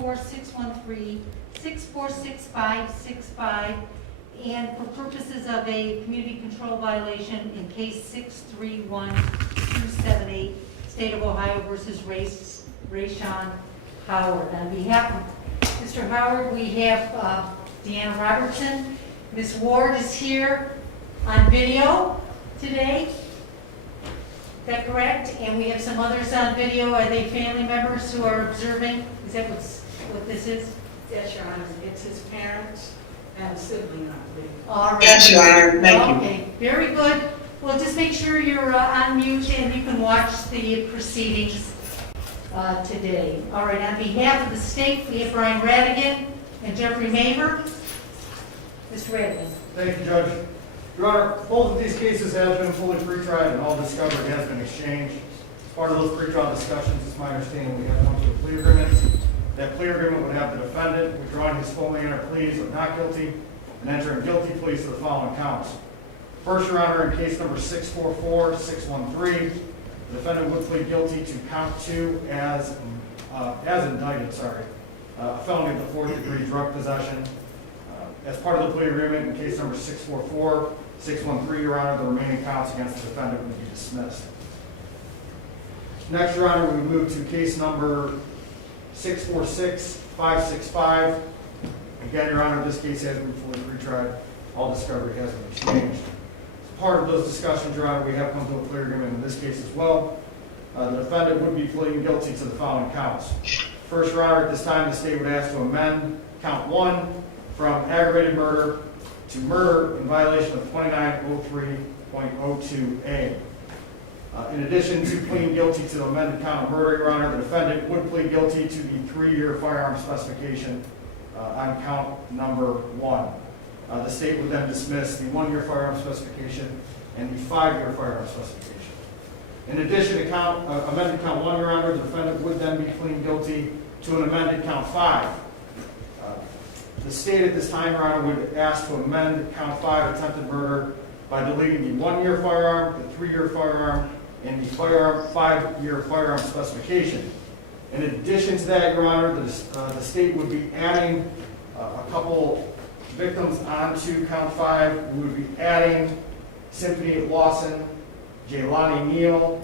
644-613-646565, and for purposes of a community control violation in case 631278, State of Ohio versus Raysean Howard. On behalf of Mr. Howard, we have Deanna Robertson. Ms. Ward is here on video today. Is that correct? And we have some others on video. Are they family members who are observing? Is that what this is? Yes, Your Honor, it's his parents and sibling, I believe. All right. Yes, Your Honor, thank you. Okay, very good. Well, just make sure you're on mute and you can watch the proceedings today. All right, on behalf of the state, we have Brian Radigan and Jeffrey Maver. Mr. Radigan. Thank you, Judge. Your Honor, both of these cases have been fully pre-tried and all discovery has been exchanged. As part of those pre-trial discussions, it's my understanding we have come to a plea agreement. That plea agreement would have the defendant withdrawing his full manner pleas of not guilty and entering guilty pleas to the following counts. First, Your Honor, in case number 644-613, the defendant would plead guilty to count 2 as indicted, a felony of the 4th degree drug possession. As part of the plea agreement, in case number 644-613, Your Honor, the remaining counts against the defendant would be dismissed. Next, Your Honor, we move to case number 646-565. Again, Your Honor, this case has been fully pre-tried. All discovery has been exchanged. As part of those discussions, Your Honor, we have come to a plea agreement in this case as well. The defendant would be pleading guilty to the following counts. First, Your Honor, at this time, the state would ask to amend count 1 from aggravated murder to murder in violation of 2903.02A. In addition to pleading guilty to the amended count of murder, Your Honor, the defendant would plead guilty to the 3-year firearm specification on count number 1. The state would then dismiss the 1-year firearm specification and the 5-year firearm specification. In addition to amended count 1, Your Honor, the defendant would then be pleading guilty to an amended count 5. The state at this time, Your Honor, would ask to amend count 5, attempted murder, by deleting the 1-year firearm, the 3-year firearm, and the 5-year firearm specification. In addition to that, Your Honor, the state would be adding a couple victims onto count 5. We would be adding Symphony Lawson, Jaylani Neal,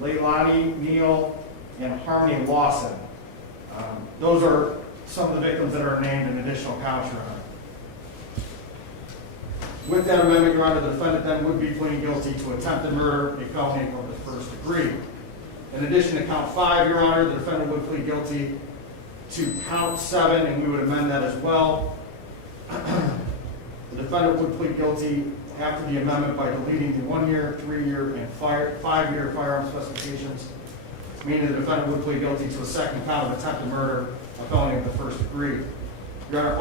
Leilani Neal, and Harmony Lawson. Those are some of the victims that are named in additional counts, Your Honor. With that amendment, Your Honor, the defendant then would be pleading guilty to attempted murder, a felony of the 1st degree. In addition to count 5, Your Honor, the defendant would plead guilty to count 7, and we would amend that as well. The defendant would plead guilty after the amendment by deleting the 1-year, 3-year, and 5-year firearm specifications, meaning the defendant would plead guilty to a second count of attempted murder, a felony of the 1st degree. Your Honor,